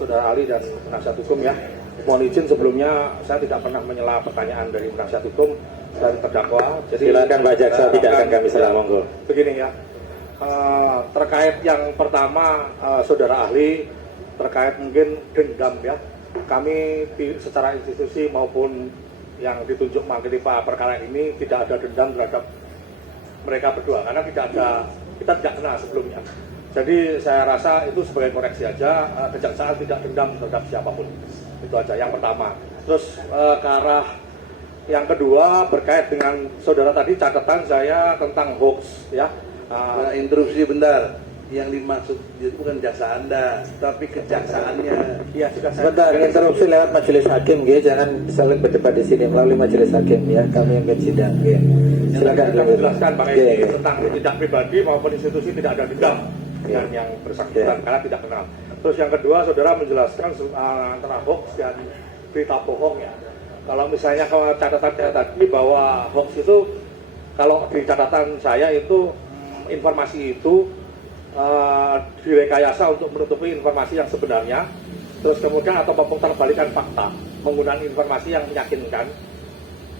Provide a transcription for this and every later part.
Saudara ahli dan penasihat hukum ya. Mohon izin sebelumnya saya tidak pernah menyela pertanyaan dari penasihat hukum dan terdakwa. Jadi silakan Pak Jaksa, tidak akan kami sela, monggo. Begini ya, terkait yang pertama saudara ahli terkait mungkin dendam ya. Kami secara institusi maupun yang ditunjuk menghadiri perkara ini tidak ada dendam terhadap mereka berdua karena kita tidak kenal sebelumnya. Jadi saya rasa itu sebagai koreksi aja, kejaksaan tidak dendam terhadap siapapun. Itu aja yang pertama. Terus ke arah yang kedua berkait dengan saudara tadi catatan saya tentang hoax ya. Interupsi bentar. Yang dimaksud itu bukan jaksa Anda, tapi kejaksaannya. Iya, sudah saya. Sebentar, interupsi lewat majelis hakim, ya. Jangan saling berdebat di sini melalui majelis hakim, ya. Kami yang sidang, ya. Silakan. Saya menjelaskan Bang Edi tentang tidak pribadi maupun institusi tidak ada dendam dengan yang bersangkutan karena tidak kenal. Terus yang kedua, saudara menjelaskan antara hoax dan berita bohong ya. Kalau misalnya kalau catatan saya tadi bahwa hoax itu kalau di catatan saya itu informasi itu direkayasa untuk menutupi informasi yang sebenarnya, terus kemudian atau memutarbalikan fakta menggunakan informasi yang meyakinkan.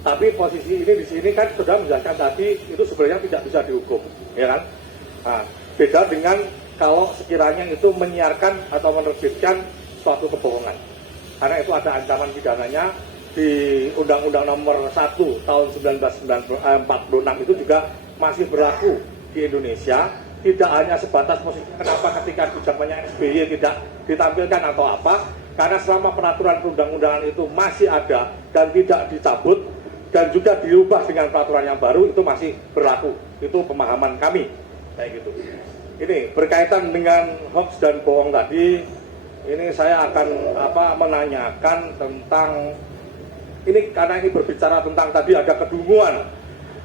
Tapi posisi ini di sini kan sudah menjelaskan tadi itu sebenarnya tidak bisa dihukum, ya kan? Nah, beda dengan kalau sekiranya itu menyiarkan atau menerbitkan suatu kebohongan, karena itu ada ancaman pidananya di Undang-Undang Nomor 1 tahun 1946 itu juga masih berlaku di Indonesia. Tidak hanya sebatas posisi kenapa ketika di zamannya SBY tidak ditampilkan atau apa, karena selama peraturan perundang-undangan itu masih ada dan tidak dicabut dan juga dirubah dengan peraturan yang baru, itu masih berlaku. Itu pemahaman kami kayak gitu. Ini berkaitan dengan hoax dan bohong tadi, ini saya akan menanyakan tentang ini karena ini berbicara tentang tadi ada kedunguan,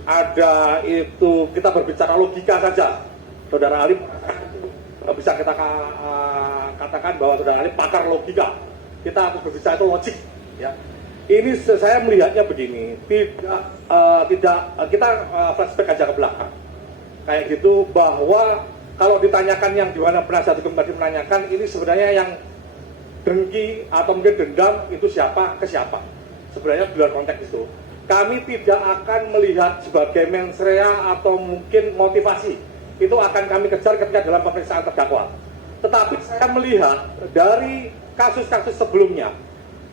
ada itu kita berbicara logika saja. Saudara ahli bisa kita katakan bahwa saudara ahli pakar logika. Kita harus berbicara itu logik. Ya. Ini saya melihatnya begini, tidak kita flashback aja ke belakang. Kayak gitu bahwa kalau ditanyakan yang di mana penasihat hukum tadi menanyakan ini sebenarnya yang dengki atau mungkin dendam itu siapa ke siapa. Sebenarnya di luar konteks itu. Kami tidak akan melihat sebagai mens rea atau mungkin motivasi. Itu akan kami kejar ketika dalam pemeriksaan terdakwa. Tetapi saya melihat dari kasus-kasus sebelumnya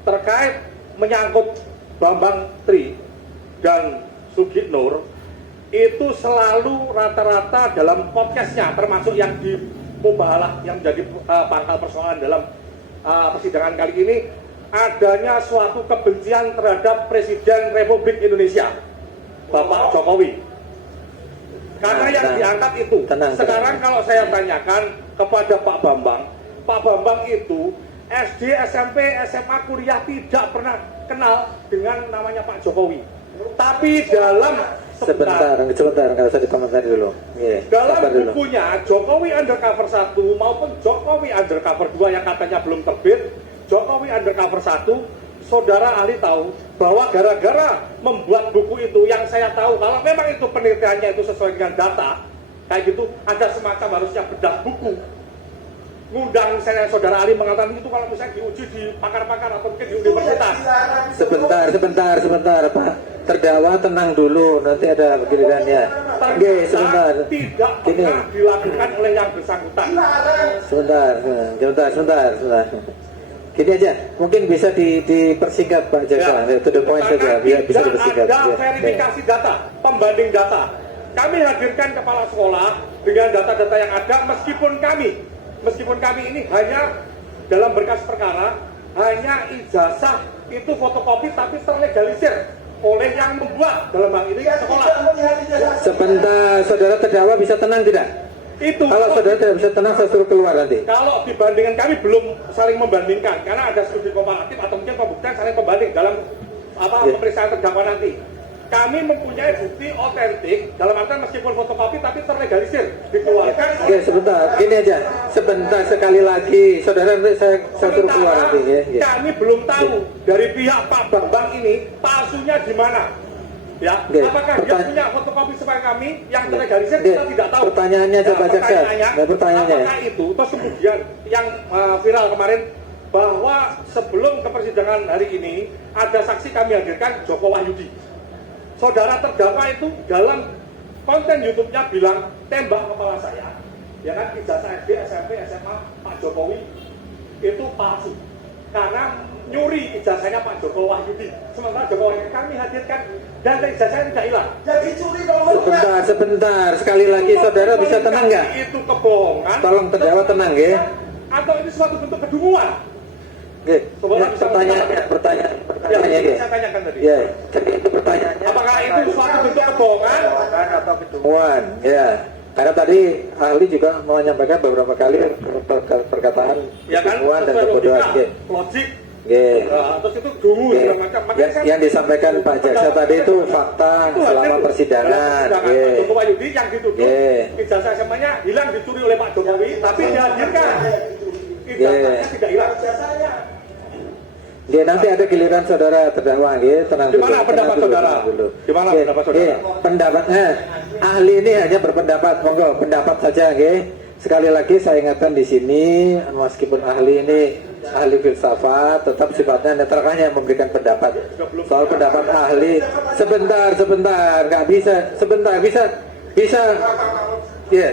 terkait menyangkut Bambang Tri dan Sugitnur itu selalu rata-rata dalam podcastnya termasuk yang di Mubahalah yang menjadi pangkal persoalan dalam persidangan kali ini adanya suatu kebencian terhadap Presiden Republik Indonesia Bapak Jokowi. Karena yang diangkat itu, sekarang kalau saya tanyakan kepada Pak Bambang itu SD, SMP, SMA, kuliah tidak pernah kenal dengan namanya Pak Jokowi. Tapi dalam sebentar, nggak usah dikomentari dulu. Dalam bukunya Jokowi Undercover 1 maupun Jokowi Undercover 2 yang katanya belum terbit, Jokowi Undercover 1, saudara ahli tahu bahwa gara-gara membuat buku itu yang saya tahu kalau memang itu penelitiannya itu sesuai dengan data kayak gitu, ada semacam harusnya bedah buku ngundang saya saudara ahli mengatakan itu kalau misalnya diuji di pakar-pakar atau mungkin di universitas. Sebentar Pak, terdakwa tenang dulu, nanti ada gilirannya. Sebentar. Tidak pernah dilakukan oleh yang bersangkutan. Sebentar. Gini aja, mungkin bisa dipersingkat Pak Jaksa, to the point saja, biar bisa dipersingkat. Ada verifikasi data, pembanding data. Kami hadirkan kepala sekolah dengan data-data yang ada, meskipun kami ini hanya dalam berkas perkara, hanya ijazah itu fotokopi tapi terlegalisir oleh yang membuat dalam hal ini sekolah. Sebentar, saudara terdakwa bisa tenang tidak? Itu kalau saudara tidak bisa tenang, saya suruh keluar nanti. Kalau dibandingkan kami belum saling membandingkan karena ada studi komparatif atau mungkin pembuktian saling membanding dalam pemeriksaan terdakwa nanti. Kami mempunyai bukti otentik dalam artian meskipun fotokopi tapi terlegalisir dikeluarkan. Sebentar, gini aja, sebentar sekali lagi, saudara saya suruh keluar nanti. Kami belum tahu dari pihak Pak Bambang ini palsunya di mana. Ya, apakah dia punya fotokopi supaya kami yang terlegalisir kita tidak tahu. Pertanyaannya coba Jaksa. Pertanyaannya. Apakah itu terus kemudian yang viral kemarin bahwa sebelum ke persidangan hari ini ada saksi kami hadirkan Joko Wahyudi. Saudara terdakwa itu dalam konten YouTube-nya bilang tembak kepala saya, ya kan, ijazah SD, SMP, SMA Pak Jokowi itu palsu karena nyuri ijazahnya Pak Joko Wahyudi. Sementara Joko Wahyudi kami hadirkan dan ijazahnya tidak hilang. Jadi curi dong. Sebentar, sekali lagi saudara bisa tenang nggak? Itu kebohongan. Tolong terdakwa tenang ya. Atau ini suatu bentuk kedunguan. Oke, pertanyaan ya. Saya tanyakan tadi. Ya, jadi itu pertanyaannya. Apakah itu suatu bentuk kebohongan Atau kedunguan? Ya, karena tadi ahli juga menyampaikan beberapa kali perkataan ya kan? kedunguan dan Sesuai kebodohan. logika, logik. Oke. Terus itu dungu Oke. segala macam. Makanya saya- Yang disampaikan Pak Jaksa tadi itu fakta Itu hasil selama persidangan. dalam Oke. Pak Joko Wahyudi yang dituduh Oke. ijazah SMA-nya hilang dicuri oleh Pak Jokowi, tapi dihadirkan ijazahnya tidak hilang. Oke, nanti ada giliran saudara terdakwa, ya, tenang dulu. Gimana pendapat tenang saudara? dulu. Gimana Oke, pendapat saudara? Pendapatnya ahli ini hanya berpendapat, monggo pendapat saja, oke. Sekali lagi saya ingatkan di sini, meskipun ahli ini ahli filsafat, tetap sifatnya netral, hanya memberikan pendapat. Soal pendapat ahli, sebentar, nggak bisa, sebentar, bisa, ya.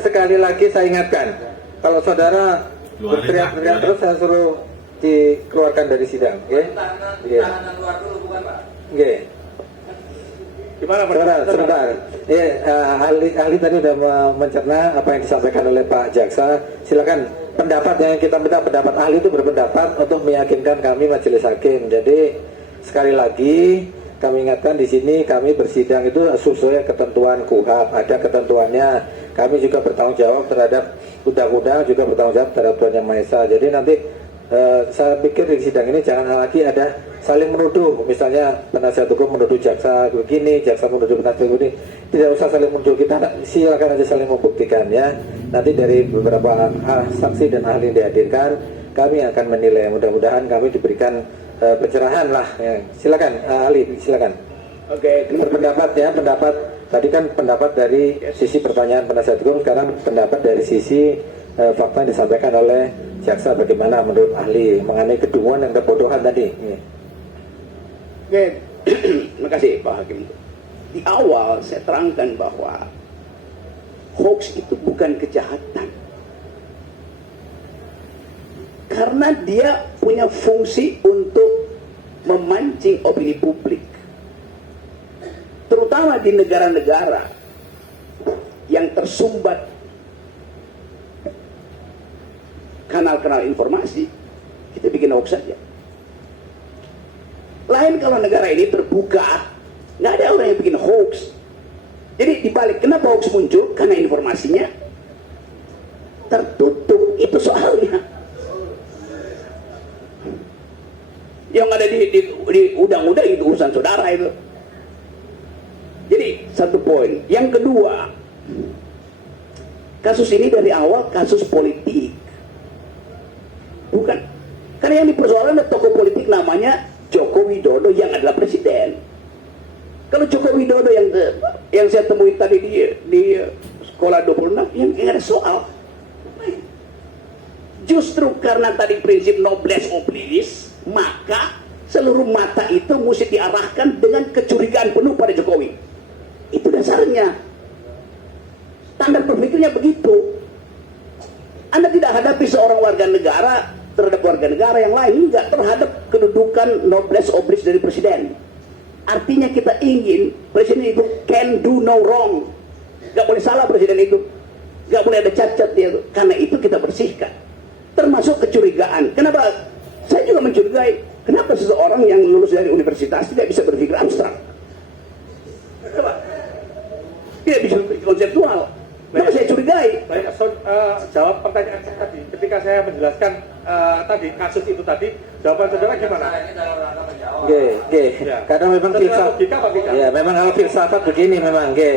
Sekali lagi saya ingatkan, kalau saudara berteriak-teriak terus saya suruh dikeluarkan dari sidang, oke? Oke. Gimana Sebentar. Ya, ahli tadi sudah mencerna apa yang disampaikan oleh Pak Jaksa. Silakan pendapat yang kita minta, pendapat ahli itu berpendapat untuk meyakinkan kami majelis hakim. Jadi sekali lagi kami ingatkan di sini kami bersidang itu sesuai ketentuan KUHP, ada ketentuannya. Kami juga bertanggung jawab terhadap undang-undang, juga bertanggung jawab terhadap Tuhan Yang Maha Esa. Jadi nanti saya pikir di sidang ini jangan lagi ada saling menuduh, misalnya penasihat hukum menuduh jaksa begini, jaksa menuduh penasihat begini. Tidak usah saling menuduh, kita silakan aja saling membuktikan ya. Nanti dari beberapa saksi dan ahli yang dihadirkan, kami akan menilai. Mudah-mudahan kami diberikan pencerahan lah. Ya. Silakan ahli, silakan. Oke, Berpendapat ya, pendapat tadi kan pendapat dari sisi pertanyaan penasihat hukum, sekarang pendapat dari sisi fakta yang disampaikan oleh jaksa, bagaimana menurut ahli mengenai kedunguan dan kebodohan tadi. oke. Terima kasih Pak Hakim. Di awal saya terangkan bahwa hoax itu bukan kejahatan. Karena dia punya fungsi untuk memancing opini publik. Terutama di negara-negara yang tersumbat kanal-kanal informasi, kita bikin hoax saja. Lain kalau negara ini terbuka, nggak ada orang yang bikin hoax. Jadi dibalik, kenapa hoax muncul? Karena informasinya tertutup, itu soalnya. Yang ada di undang-undang itu urusan saudara itu. Jadi satu poin. Yang kedua, kasus ini dari awal kasus politik. Bukan, karena yang dipersoalkan ada tokoh politik namanya Joko Widodo yang adalah presiden. Kalau Joko Widodo yang saya temui tadi di sekolah 26 yang ada soal. Justru karena tadi prinsip noblesse oblige, maka seluruh mata itu mesti diarahkan dengan kecurigaan penuh pada Jokowi. Itu dasarnya. Standar berpikirnya begitu. Anda tidak hadapi seorang warga negara terhadap warga negara yang lain, enggak, terhadap kedudukan noblesse oblige dari presiden. Artinya kita ingin presiden itu can do no wrong, nggak boleh salah presiden itu, nggak boleh ada cacat dia. Karena itu kita bersihkan, termasuk kecurigaan. Kenapa? Saya juga mencurigai, kenapa seseorang yang lulus dari universitas tidak bisa berpikir abstrak? Kenapa? Tidak bisa berpikir konseptual. Kenapa saya curigai? Baik, jawab pertanyaan saya tadi. Ketika saya menjelaskan tadi kasus itu tadi, jawaban saudara gimana? Oke. Ya. Karena memang Sesuai filsafat, logika apa tidak? ya memang hal filsafat begini memang, oke.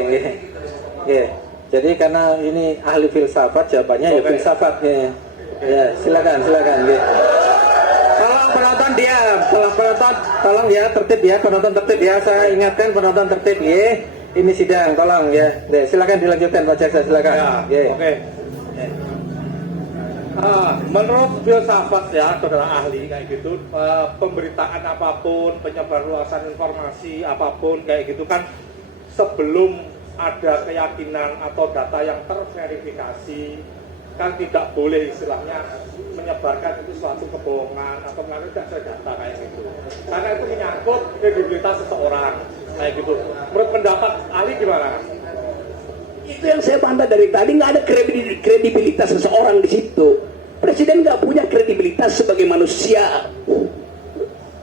Jadi karena ini ahli filsafat, jawabannya ya Oke. filsafat, ya. Silakan, oke. Tolong penonton diam, tolong ya tertib ya, penonton tertib ya. Saya ingatkan penonton tertib ya. Ini sidang, tolong ya. Silakan dilanjutkan Pak Jaksa, silakan. Ya, Ya. oke. Menurut filsafat ya, saudara ahli kayak gitu, pemberitaan apapun, penyebarluasan informasi apapun kayak gitu kan sebelum ada keyakinan atau data yang terverifikasi kan tidak boleh istilahnya menyebarkan itu suatu kebohongan atau mengalir data kayak gitu. Karena itu menyangkut kredibilitas seseorang kayak gitu. Menurut pendapat ahli gimana? Itu yang saya bantah dari tadi, nggak ada kredibilitas seseorang di situ. Presiden nggak punya kredibilitas sebagai manusia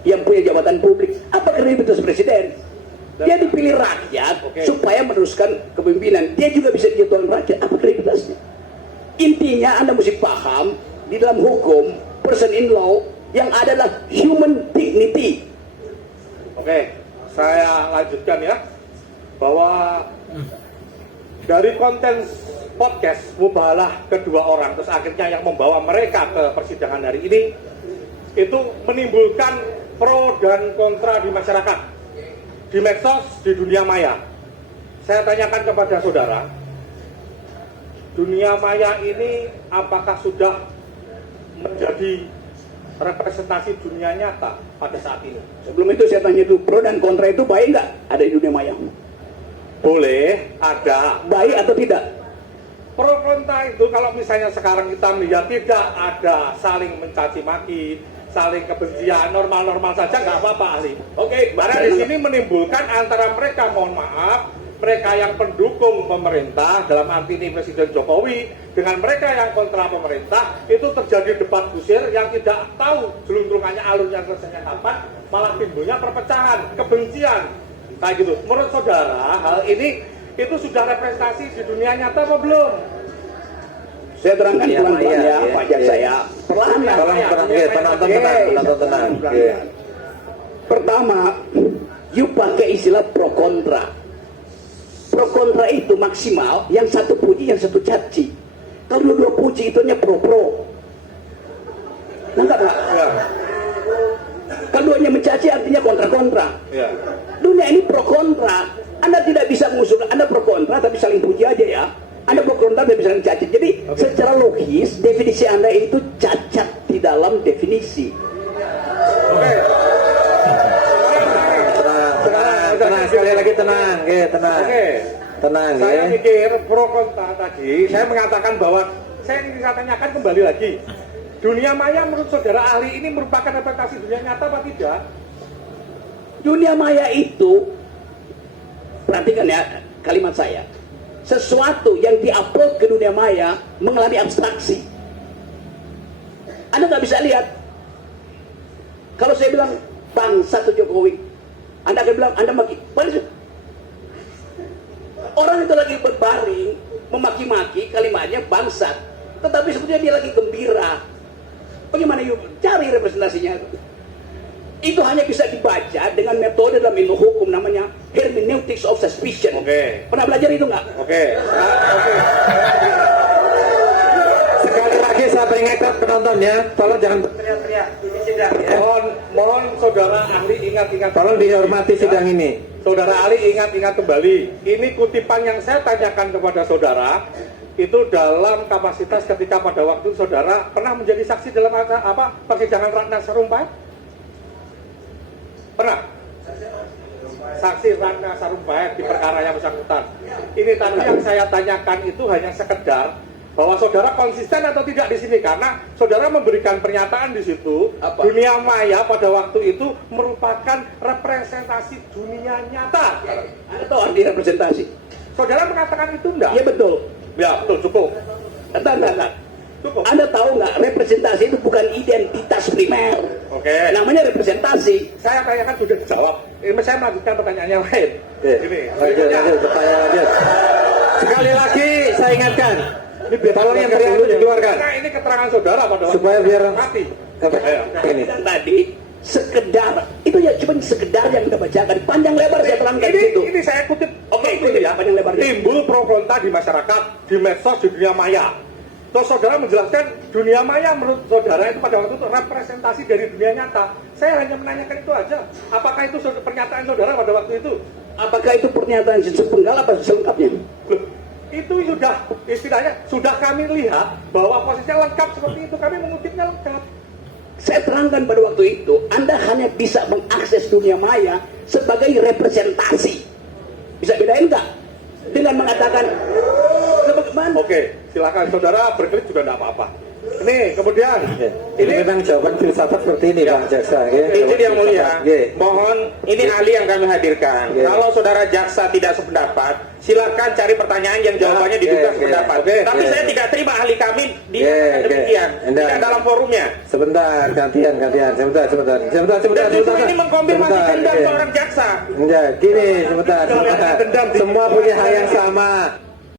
yang punya jabatan publik. Apa kredibilitas presiden? Dia dipilih rakyat supaya meneruskan kepemimpinan. Dia juga bisa dijatuhkan rakyat. Apa kredibilitasnya? Intinya Anda mesti paham di dalam hukum person in law yang adalah human dignity. Oke, saya lanjutkan ya bahwa dari konten podcast mubahalah kedua orang terus akhirnya yang membawa mereka ke persidangan hari ini itu menimbulkan pro dan kontra di masyarakat, di medsos, di dunia maya. Saya tanyakan kepada saudara, dunia maya ini apakah sudah menjadi representasi dunia nyata pada saat ini? Sebelum itu saya tanya dulu, pro dan kontra itu baik nggak ada di dunia maya? Boleh, ada. Baik atau tidak? Pro kontra itu kalau misalnya sekarang kita melihat tidak ada saling mencaci maki, saling kebencian, normal-normal saja nggak apa-apa ahli. Oke, Karena di sini menimbulkan antara mereka, mohon maaf, mereka yang pendukung pemerintah dalam arti ini Presiden Jokowi dengan mereka yang kontra pemerintah itu terjadi debat kusir yang tidak tahu jeluntrungannya alurnya selesainya kapan, malah timbulnya perpecahan, kebencian kayak gitu. Menurut saudara hal ini itu sudah representasi di dunia nyata apa belum? Saya terangkan pelan-pelan ya, Pak Jaksa ya. Perlahan ya. Tolong penonton tenang. Pertama, you pakai istilah pro kontra. Pro kontra itu maksimal, yang satu puji, yang satu caci. Kalau dua puji itu hanya pro-pro. Nangkap nggak? Ya. Keduanya mencaci artinya kontra-kontra. Ya. Dunia ini pro kontra. Anda tidak bisa mengusulkan, Anda pro kontra tapi saling puji aja ya. Anda pro kontra tapi saling caci. Jadi secara logis definisi Anda itu cacat di dalam definisi. Oke. Tenang, sekali lagi tenang, tenang. Oke. Tenang, Saya pikir pro kontra tadi, saya mengatakan bahwa saya ingin saya tanyakan kembali lagi. Dunia maya menurut saudara ahli ini merupakan representasi dunia nyata apa tidak? Dunia maya itu, perhatikan ya kalimat saya, sesuatu yang diupload ke dunia maya mengalami abstraksi. Anda nggak bisa lihat. Kalau saya bilang bangsa Jokowi, Anda akan bilang Anda maki. Orang itu lagi berbaring memaki-maki, kalimatnya bangsat, tetapi sebetulnya dia lagi gembira. Bagaimana yuk cari representasinya? Itu hanya bisa dibaca dengan metode dalam ilmu hukum namanya hermeneutics of suspicion. Oke. Pernah belajar itu nggak? Oke. Sekali lagi saya peringatkan penontonnya, tolong jangan teriak-teriak. Ini sidang ya. Mohon saudara ahli ingat-ingat. Tolong dihormati sidang ini. Saudara ahli ingat-ingat kembali. Ini kutipan yang saya tanyakan kepada saudara itu dalam kapasitas ketika pada waktu saudara pernah menjadi saksi dalam persidangan Ratna Sarumpait? Pernah? Saksi Ratna Sarumpait di perkara yang bersangkutan. Ini tadi yang saya tanyakan itu hanya sekedar bahwa saudara konsisten atau tidak di sini karena saudara memberikan pernyataan di situ. Apa? Dunia maya pada waktu itu merupakan representasi dunia nyata. Anda tahu arti representasi? Saudara mengatakan itu enggak? Iya betul. Ya betul, cukup. Entar. Cukup. Anda tahu nggak representasi itu bukan identitas primer. Oke. Namanya representasi. Saya tanyakan sudah dijawab. Ini saya melanjutkan pertanyaan yang lain. Ini. Lanjut, pertanyaan lanjut. Sekali lagi saya ingatkan, Ini biar tolong yang teriak itu dikeluarkan. Karena ini keterangan saudara pada waktu Supaya biar mati. ini. Dan tadi sekedar itu ya cuma sekedar yang kita bacakan panjang lebar saya terangkan di situ. Ini saya kutip. Oke, ini ya. panjang lebar. Timbul pro kontra di masyarakat, di medsos, di dunia maya. Terus saudara menjelaskan dunia maya menurut saudara itu pada waktu itu representasi dari dunia nyata. Saya hanya menanyakan itu aja. Apakah itu pernyataan saudara pada waktu itu? Apakah itu pernyataan sepenggal apa selengkapnya? Loh, itu sudah istilahnya sudah kami lihat bahwa posisinya lengkap seperti itu, kami mengutipnya lengkap. Saya terangkan pada waktu itu, Anda hanya bisa mengakses dunia maya sebagai representasi. Bisa bedain nggak? Dengan mengatakan, bagaimana? Oke, silakan saudara berkelit juga tidak apa-apa. Nih, kemudian Ini memang jawaban filsafat seperti ini Pak Jaksa. Izin yang mulia, Nggih. mohon ini ahli yang kami hadirkan. Nggih. Kalau saudara jaksa tidak sependapat, silakan cari pertanyaan yang jawabannya diduga Nggih, sependapat. nggih. Tapi Nggih. saya tidak terima ahli kami Nggih, demikian, nggih. tidak dalam forumnya. Sebentar, gantian. Sebentar. Dan justru ini mengkonfirmasi dendam Nggih. seorang jaksa. Enggak, gini sebentar. Kalau yang dendam di- Semua punya hal yang sama.